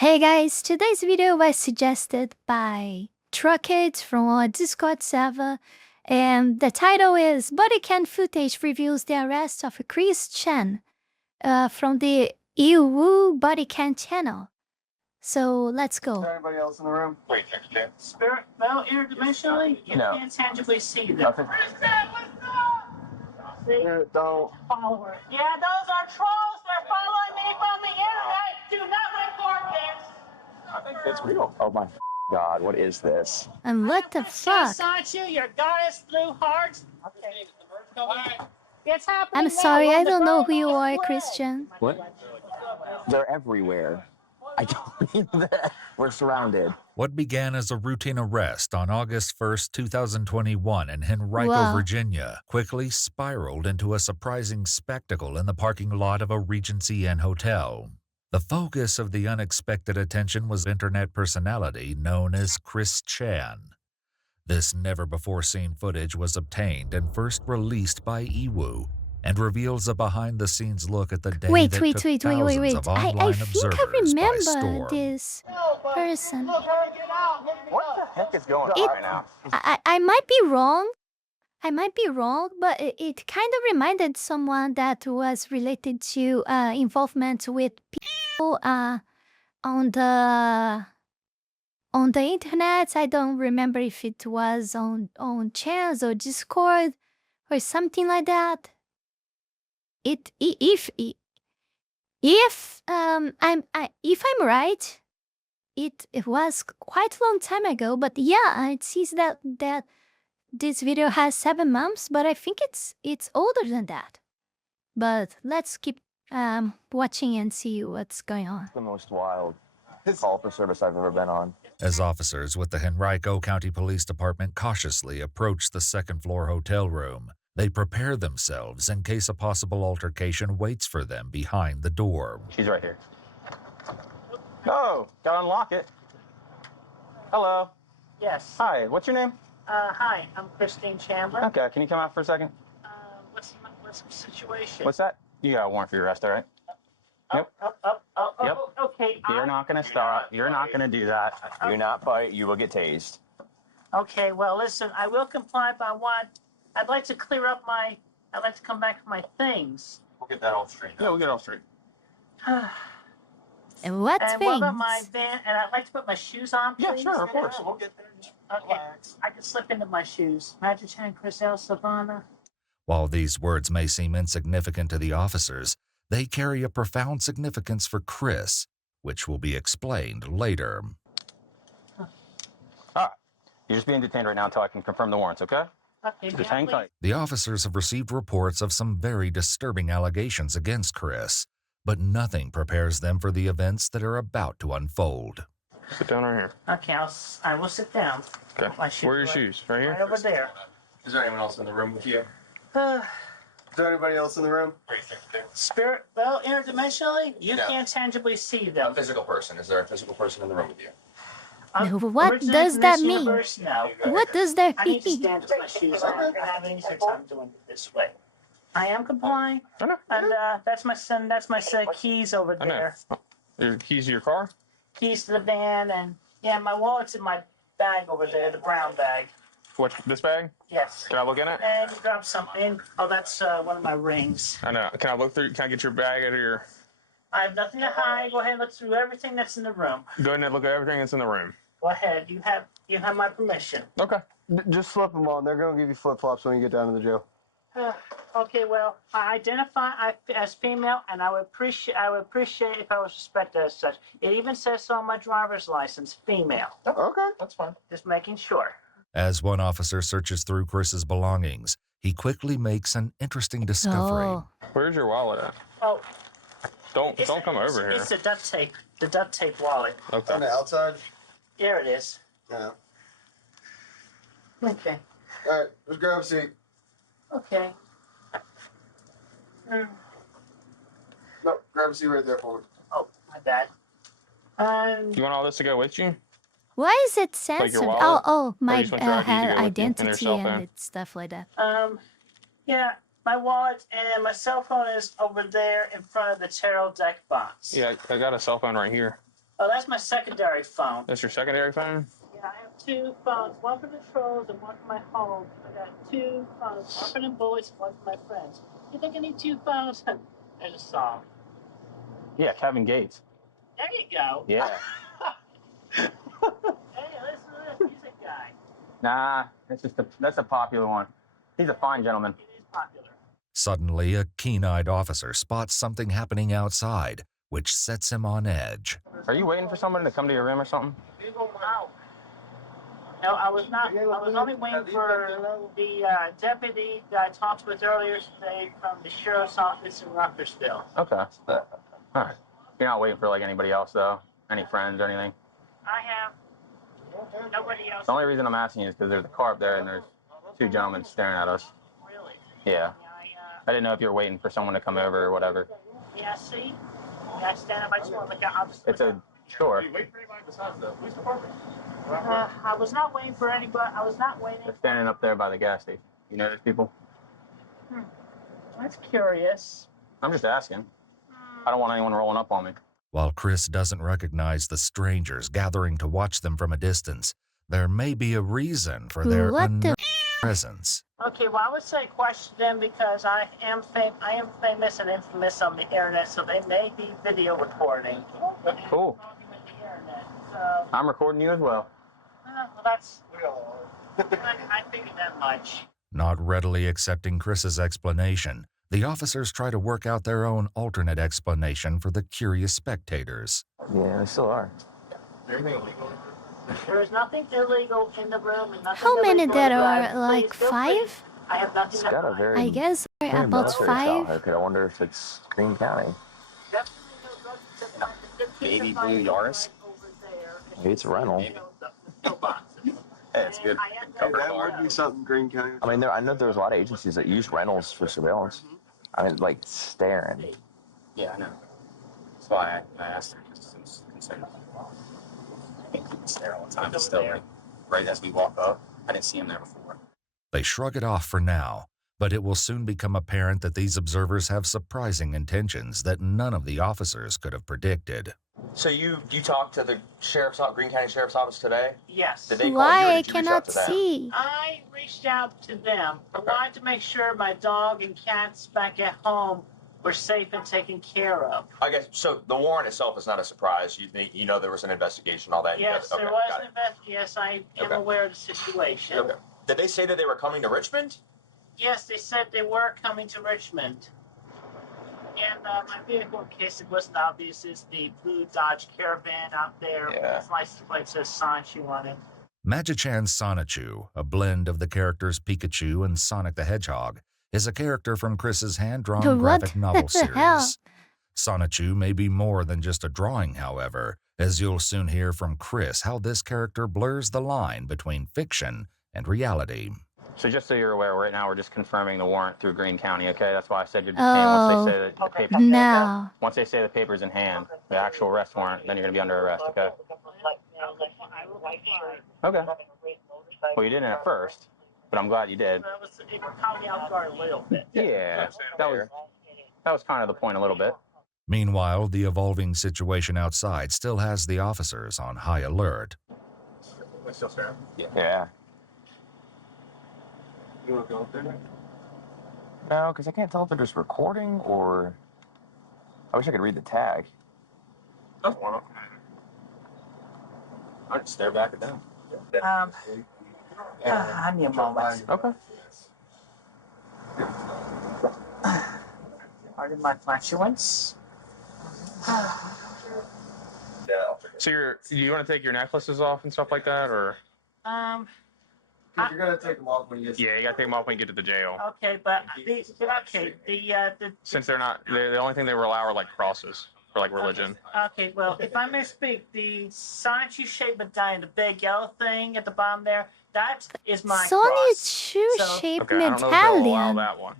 Hey guys, today's video was suggested by Truckades from our Discord server, and the title is Bodycam footage reveals the arrest of Chris Chen from the EU Bodycam channel. So let's go. Is there anybody else in the room? Wait, check. Spirit, well, interdimensionally, you No. can't tangibly see them. Nothing. See? Don't. Follower. Yeah, those are trolls. They're following me from the internet. Do not report this. I think that's real. Oh my God, what is this? And what the fuck? Inside you, your goddess blue hearts. Okay. It's happening. I'm now. sorry, We're I on the don't know road who you on are, the way. Christian. What? They're everywhere. I don't mean that. We're surrounded. What began as a routine arrest on August 1st, 2021 in Henrico, Wow. Virginia, quickly spiraled into a surprising spectacle in the parking lot of a Regency Inn hotel. The focus of the unexpected attention was internet personality known as Chris Chen. This never-before-seen footage was obtained and first released by EWU, and reveals a behind-the-scenes look at the day Wait. that took thousands of I online think I observers by remember storm. this person. What the heck is going on right now? I might be wrong. But it kind of reminded someone that was related to involvement with people on the internet. I don't remember if it was on channels or Discord or something like that. If I'm right, it was quite a long time ago. But yeah, it seems that this video has 7 months, but I think it's older than that. But let's keep watching and see what's going on. The most wild call for service I've ever been on. As officers with the Henrico County Police Department cautiously approach the second-floor hotel room, they prepare themselves in case a possible altercation waits for them behind the door. She's right here. Oh, gotta unlock it. Hello. Yes. Hi, what's your name? Hi, I'm Christine Chandler. Okay, can you come out for a second? What's the situation? What's that? You got a warrant for your arrest, all right? Yep. Yep. Okay. You're not gonna start. You're not gonna do that. Do not fight. You will get tased. Okay, well, listen, I will comply, but I'd like to clear up I'd like to come back with my things. We'll get that all straight. Yeah, we'll get it all straight. And what And things? what about my van? And I'd like to put my shoes on, please. Yeah, sure, of course. We'll get there. Just Okay, relax. I can slip into my shoes. Magic Chan, Chris L. Savannah. While these words may seem insignificant to the officers, they carry a profound significance for Chris, which will be explained later. All right. You're just being detained right now until I can confirm the warrants, okay? Okay, Just hang tight. The officers have received reports of some very disturbing allegations against Chris, but nothing prepares them for the events that are about to unfold. Sit down right here. Okay, I will sit down. Okay. My shoes Where are your right- shoes? Right Right here? over there. Is there anyone else in the room with you? Is there anybody else in the room? Wait, check. Spirit, well, interdimensionally, you No. can't tangibly see A them. physical person. Is there a physical person in the room with you? What Originally does from that this mean? universe, no. What does that I need to mean? stand with my shoes on. I'm having an easier time doing it this way. I am complying, I know. and that's my son. That's my set of keys over I know. there. Your keys to your car? Keys to the van, and yeah, my wallet's in my bag over there, the brown bag. What? This bag? Yes. Can I look in it? And you grab something. Oh, that's one of my rings. I know. Can I look through? Can I get your bag out of your? I have nothing to hide. Go ahead and look through everything that's in the room. Go ahead and look at everything that's in the room. Go ahead. You have my permission. Okay. Just slip them on. They're gonna give you flip-flops when you get down to the jail. Okay, well, I identify as female, and I would appreciate if I was respected as such. It even says so on my driver's license, female. Okay. That's fine. Just making sure. As one officer searches through Chris's belongings, he quickly makes an interesting discovery. Oh, Where's your wallet at? Oh, Don't come over here. It's the duct tape wallet. Okay. On the outside. There it is. Yeah. Okay. All right. Let's grab a seat. Okay. No, grab a seat right there for me. Oh, my bad. You want all this to go with you? why is it Like your censored? wallet? Oh, my you just want your ID to go with you and your identity cell phone? and stuff like that. Yeah, my wallet and my cell phone is over there in front of the tarot deck box. Yeah, I got a cell phone right here. Oh, that's my secondary phone. That's your secondary phone? Yeah, I have two phones, one for the trolls and one for my home. I got two phones, one for the boys and one for my friends. You think I need two phones? There's a song. Yeah, Kevin Gates. There you go. Yeah. Hey, listen to this music guy. Nah, that's a popular one. He's a fine gentleman. It is popular. Suddenly, a keen-eyed officer spots something happening outside, which sets him on edge. Are you waiting for someone to come to your room or something? No, I was not. I was only waiting for the deputy that I talked with earlier today from the sheriff's office in Ruckersville. Okay. All right. You're not waiting for like anybody else though? Any friends or anything? I have nobody else. The only reason I'm asking you is because there's a car up there and there's two gentlemen staring at us. Really? Yeah. I didn't know if you were waiting for someone to come over or whatever. Yeah, see? Yeah, stand up. I just want to look out. It's a store. I was not waiting for anybody. I was not waiting. They're standing up there by the gas station. You know those people? That's curious. I'm just asking. I don't want anyone rolling up on me. While Chris doesn't recognize the strangers gathering to watch them from a distance, there may be a reason for their What the presence. Okay, well, I would say question them because I am famous and infamous on the internet, so they may be video recording. Cool. The internet, so, I'm recording you as well. well, that's. I figured that much. Not readily accepting Chris's explanation, the officers try to work out their own alternate explanation for the curious spectators. Yeah, they still are. There is nothing illegal in the room and nothing How many illegal there in the are? room. Like Please feel free. 5? I have nothing It's to got a hide. very, I guess very about military style 5. haircut. I wonder if it's Greene County. Baby blue Yaris? Maybe it's a rental. Hey, it's good. Cover That car. would be something Greene County. I mean, I know there's a lot of agencies that use rentals for surveillance. I mean, like staring. Yeah, I know. That's why I asked her, because it's considered. I think he's there all the time. It's still like, right as we walk up. I didn't see him there before. They shrug it off for now, but it will soon become apparent that these observers have surprising intentions that none of the officers could have predicted. So you talked to the Greene County Sheriff's Office today? Yes. Did they call you, Why or I did you reach out cannot to them? see? I reached out to them. I Okay. wanted to make sure my dog and cats back at home were safe and taken care of. I guess, so the warrant itself is not a surprise. You know there was an investigation, all that? Yes, Okay, there was got an it. Yes, I am Okay. aware of the situation. Okay. Did they say that they were coming to Richmond? Yes, they said they were coming to Richmond. And my vehicle, in case it wasn't obvious, is the blue Dodge Caravan out there. Yeah. Its license plate says Sanchi on it. Magichan Sonichu, a blend of the characters Pikachu and Sonic the Hedgehog, is a character from Chris's hand-drawn The what? graphic novel The hell? series. Sonichu may be more than just a drawing, however, as you'll soon hear from Chris how this character blurs the line between fiction and reality. So just so you're aware, right now we're just confirming the warrant through Greene County, okay? That's why I said you're just paying once they say that the Okay. paper. No. Once they say the paper's in hand, the actual arrest warrant, then you're gonna be under arrest, okay? Okay. Well, you didn't at first, but I'm glad you did. It caught me off guard a little bit. Yeah, that was kind of the point a little bit. Meanwhile, the evolving situation outside still has the officers on high alert. We're still staring. Yeah. You want to go up there? No, because I can't tell if they're just recording or. I wish I could read the tag. That's one of them. I'd stare back at them. I need a moment. Okay. Pardon my flatulence. So do you want to take your necklaces off and stuff like that, or? You're going to take them off when you get Yeah, you gotta take them off when you get to the jail. Okay, but the Since the only thing they will allow are like crosses for like religion. okay, well, if I may speak, the Sonichu shaped medallion, the big yellow thing at the bottom there, that is my cross. Sonichu-shaped Okay, I don't know if they'll allow medallion. that one.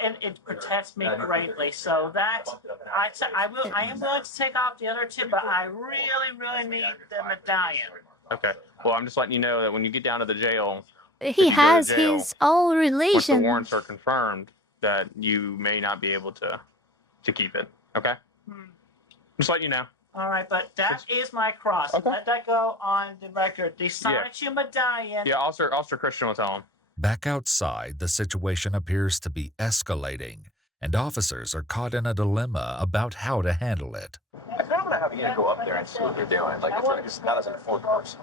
And it protects me greatly. So that I am willing to take off the other two, but I really need the medallion. Okay. Well, I'm just letting you know that when you get down to the jail, He you go to has jail, his own once the religion. warrants are confirmed, that you may not be able to keep it. Okay. Just letting you know. All right, but that is my cross. Okay. Let that go on the record. The Sonichu medallion. Yeah, Officer Christian will tell him. Back outside, the situation appears to be escalating, and officers are caught in a dilemma about how to handle it. I kind of want to have you go up there and see what they're doing. Like, it's like just not as an fourth person.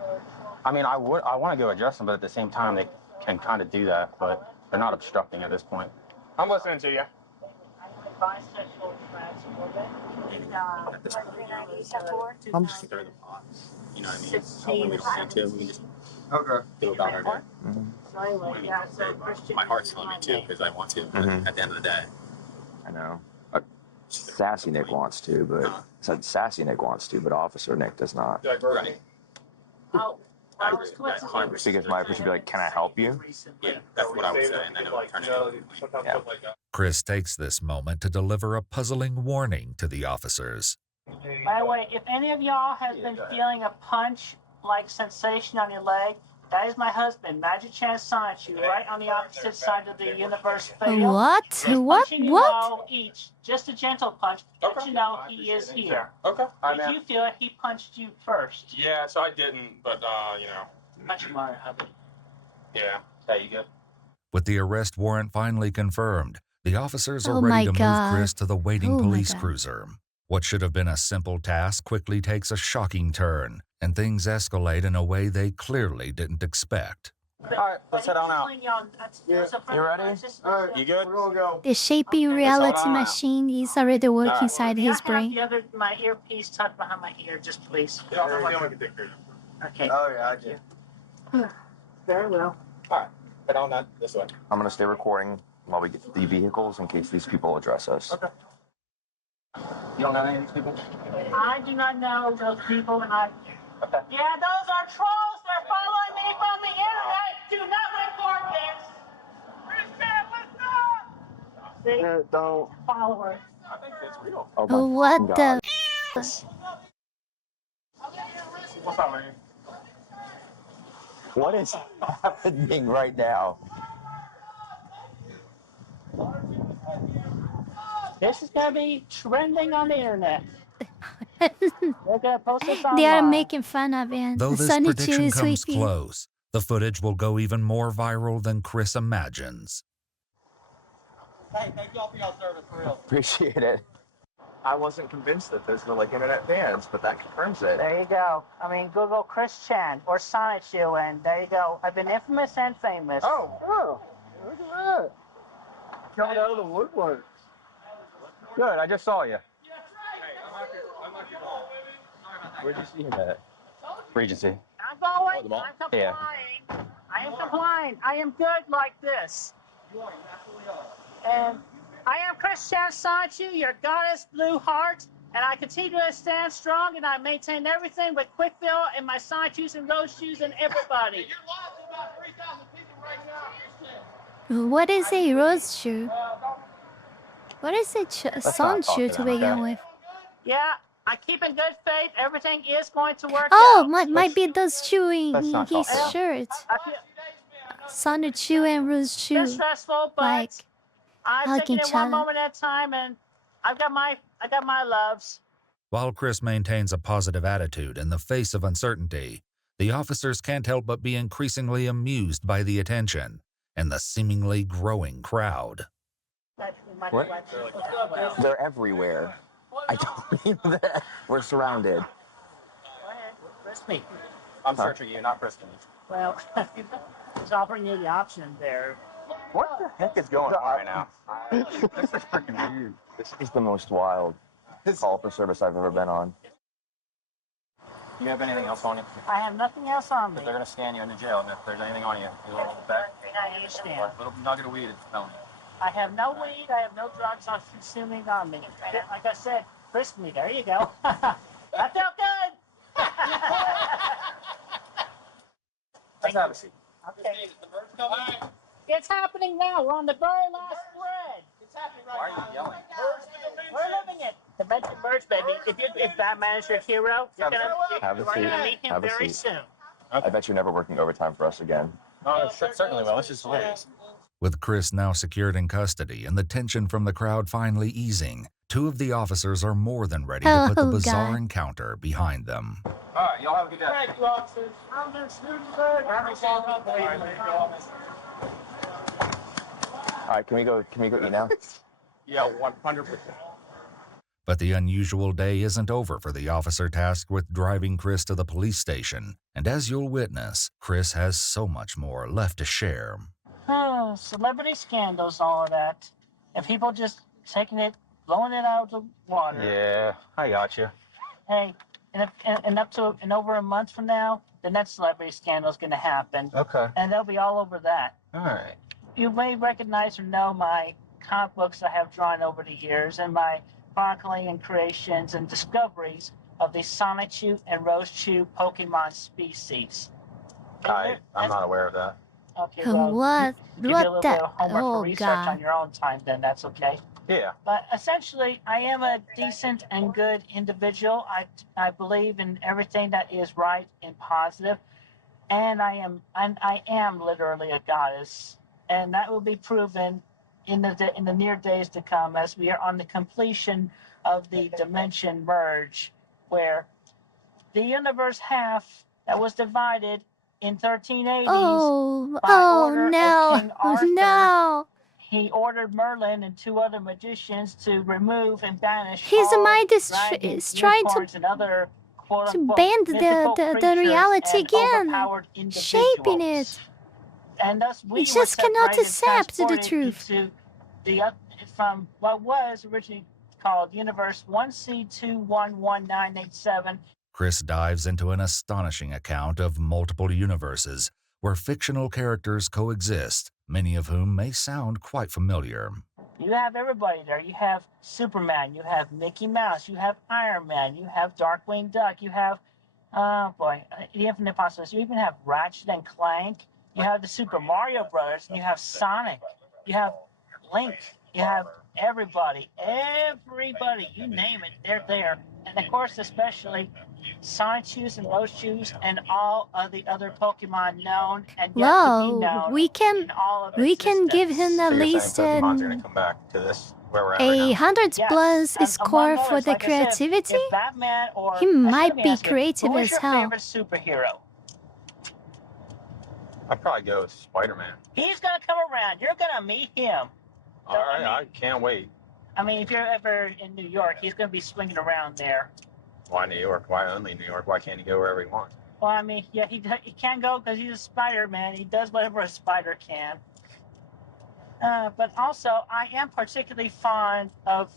I mean, I want to go address them, but at the same time, they can kind of do that, but they're not obstructing at this point. I'm listening to you. Bisexual transwoman. I'm just stir the pots. You know what I mean? When we don't need to, we can just Okay. go about our day. So anyway, yeah, so Christian. My heart's telling me to because I want to. But at the end of the day, I know. Sassy Nick wants to, but Sassy Nick wants to, but Officer Nick does not. right? Oh, I agree with that 100%. Because my approach would be like, "Can I help you?" Yeah, that's what I would say, and then it would turn into. Yeah. Chris takes this moment to deliver a puzzling warning to the officers. By the way, if any of y'all has been feeling a punch-like sensation on your leg, that is my husband, Magic Chan Sonichu, right on the opposite side of the universe field. What? Just What? punching you What? all each, just a gentle punch, let Okay. you know he is here. Okay. If you feel it, he punched you first. Yeah, so I didn't, but you know, Punch him hard, hubby. yeah. Hey, you good? With the arrest warrant finally confirmed, the officers are Oh ready my to God. move Chris to the waiting Oh my police God. cruiser. What should have been a simple task quickly takes a shocking turn, and things escalate in a way they clearly didn't expect. All right, let's head on out. You ready? All right. You good? We're gonna go. The shapy hold reality on. machine is already working Alright. inside his brain. My earpiece tucked behind my ear, just please. Okay. Oh yeah, I did. Very well. Head on that this way. I'm gonna stay recording while we get to the vehicles in case these people address us. Okay. You don't know any of these people? I do not know those people, and Okay. Yeah, those are trolls. They're following me from the internet. Do not report this. See, Don't. followers. I think that's real. Oh my What God. the? What's up, man? What is happening right now? This is gonna be trending on the internet. They're gonna post this online. They are making fun of it. Though this Sonichu prediction is comes weeping. close, the footage will go even more viral than Chris imagines. Hey, thank y'all for y'all service, for real. Appreciate it. I wasn't convinced that those were like internet fans, but that confirms it. There you go. I mean, Google Chris Chan or Sonichu, and there you go. I've been infamous and famous. Oh, look at that. Coming out of the woodwork. Good, I just saw you. Where'd you see him at? Regency. I'm going. the mall? I'm complying. Yeah. I am complying. I am good like this. And I am Chris Chan Sonichu, your goddess blue heart, and I continue to stand strong, and I maintain everything with quick fill and my Sonichus and Rose shoes and everybody. You're lost to about 3,000 people right now. What is a rose shoe? What is a sun talk shoe to to them, begin okay? with? Yeah, I keep in good faith. Everything is going to work Oh, out. might be those chewing let's not his talk about it. shirt. I feel Sonichu and Rose it's shoe. been stressful, but Like, I'm hugging taking it each one other. moment at a time, and I got my loves. While Chris maintains a positive attitude in the face of uncertainty, the officers can't help but be increasingly amused by the attention and the seemingly growing crowd. What? They're everywhere. I don't mean that. We're surrounded. Go ahead, risk me. I'm searching you, not Kristen. Well, he's offering you the option there. What the heck is going on right now? This is freaking weird. This is the most wild call for service I've ever been on. You have anything else on you? I have nothing else on me. They're gonna scan you into jail, and if there's anything on you, you little back, I understand. little nugget of weed, it's felony. I have no weed. I have no drugs I'm consuming on me. Like I said, frisk me. There you go. That felt good. Let's have a seat. Okay. It's happening now. We're on the very last spread. Why are you yelling? We're living it. The merge, baby. If Batman is your hero, you're Have a gonna seat. meet him Have a very seat. soon. I bet you're never working overtime for us again. Oh, certainly will. This is hilarious. With Chris now secured in custody and the tension from the crowd finally easing, two of the officers are more than ready to put the Oh, bizarre God. encounter behind them. All right, y'all have a good day. Thank you, officers. I'm the student, sir. All right, can we go eat now? Yeah, 100%. But the unusual day isn't over for the officer tasked with driving Chris to the police station. And as you'll witness, Chris has so much more left to share. Oh, celebrity scandals, all of that. And people just taking it, blowing it out of the water. Yeah, I got you. Hey, and over a month from now, the next celebrity scandal is going to happen. Okay. And they'll be all over that. All right. You may recognize or know my comic books I have drawn over the years and my chronicling and creations and discoveries of the Sonichu and Roschu Pokemon species. I'm not aware of that. Okay, well, What? you do a little What bit the? of homework Oh, for research God. on your own time, then that's okay. Yeah. But essentially, I am a decent and good individual. I believe in everything that is right and positive, and I am literally a goddess, and that will be proven in the near days to come as we are on the completion of the dimension merge, where the universe half that was divided in 1380s. Oh, by oh order of no, King Arthur, no. he ordered Merlin and two other magicians to remove and banish His all mind is dragons, trying to unicorns, and other quote-unquote bend mythical the creatures reality and again, overpowered shaping individuals. it. And thus we We were just cannot separated and accept the transported truth. into from what was originally called Universe 1C211987. Chris dives into an astonishing account of multiple universes where fictional characters coexist, many of whom may sound quite familiar. You have everybody there. You have Superman, you have Mickey Mouse, you have Iron Man, you have Darkwing Duck, you have, the Infinite Possibilities. You even have Ratchet and Clank. You have the Super Mario Brothers, and you have Sonic. You have Link. You have everybody, you name it, they're there. And of course, especially Sonichus and Roshus and all of the other Pokemon known and yet to be Well, known we can in all of give him existence. at So you're least saying Pokemon's gonna come back to this where we're at right a now? 100 Yes, plus and score among for others, the like I said, creativity. if Batman or He I should might be be asking, creative who is as your hell. favorite superhero? I'd probably go with Spider-Man. He's gonna come around. You're gonna meet him. All right, I can't wait. I mean, if you're ever in New York, he's gonna be swinging around there. Why New York? Why only New York? Why can't he go wherever he wants? Well, I mean, yeah, he can't go because he's a Spider-Man. He does whatever a spider can. But also, I am particularly fond of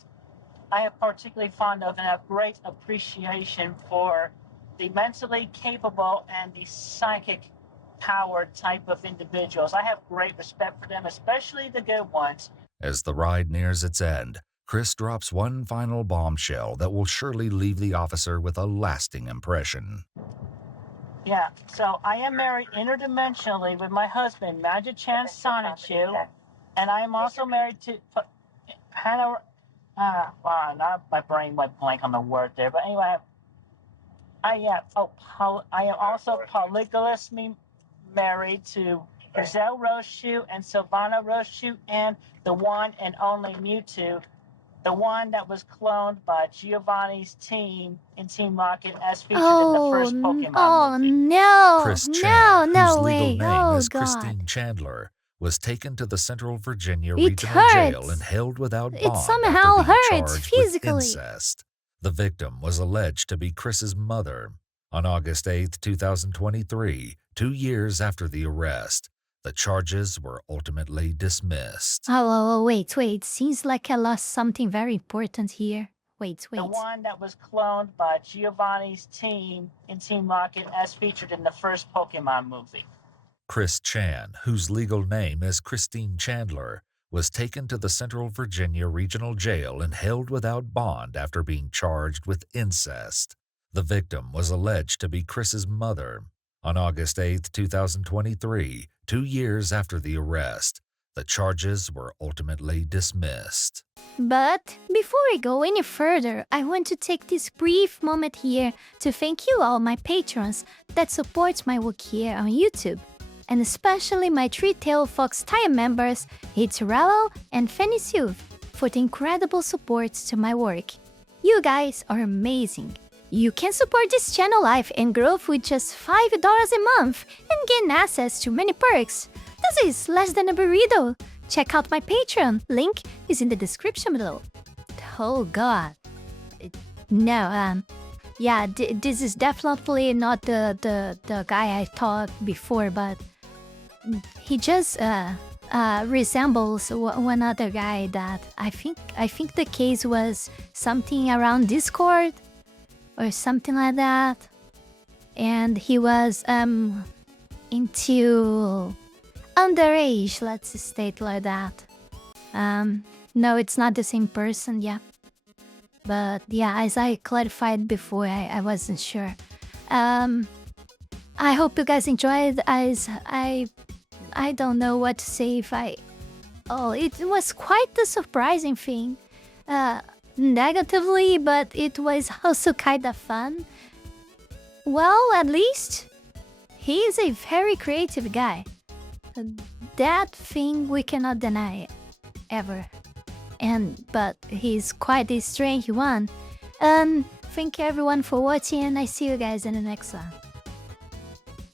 and have great appreciation for the mentally capable and the psychic powered type of individuals. I have great respect for them, especially the good ones. As the ride nears its end, Chris drops one final bombshell that will surely leave the officer with a lasting impression. Yeah, so I am married interdimensionally with my husband, Magic-chan Sonichu, and I am also married to Hannah. Now my brain went blank on the word there, but anyway, I am also polygamously married to Brazil Roshu and Sylvana Roshu and the one and only Mewtwo, the one that was cloned by Giovanni's team in Team Rocket as featured in the first Pokemon movie. No, Chris Chan, no whose way. legal name Oh, is God. Christine Chandler, was taken to the Central Virginia It Regional Jail hurts. and held without bond It somehow after being hurts charged physically. with incest. The victim was alleged to be Chris's mother. On August 8, 2023, 2 years after the arrest, the charges were ultimately dismissed. Oh, wait. Seems like I lost something very important here. Wait. The one that was cloned by Giovanni's team in Team Rocket as featured in the first Pokemon movie. Chris Chan, whose legal name is Christine Chandler, was taken to the Central Virginia Regional Jail and held without bond after being charged with incest. The victim was alleged to be Chris's mother. On August 8, 2023, 2 years after the arrest, the charges were ultimately dismissed. But before we go any further, I want to take this brief moment here to thank you all my patrons that support my work here on YouTube, and especially my Three-Tailed Fox tier members, Heath Rowell and Fenny Sylvy. for the incredible support to my work. You guys are amazing. You can support this channel life and growth with just $5 a month and gain access to many perks. This is less than a burrito. Check out my Patreon. Link is in the description below. Oh god. No, yeah, this is definitely not the guy I thought before, but he just resembles one other guy that I think the case was something around Discord or something like that, and he was into underage, let's state like that. No, it's not the same person, yeah. But yeah, as I clarified before, I wasn't sure. I hope you guys enjoyed. As I don't know what to say if I... Oh, it was quite a surprising thing. Negatively, but it was also kind of fun. Well, at least he is a very creative guy. That thing we cannot deny ever. But he's quite a strange one. Thank you everyone for watching, and I see you guys in the next one.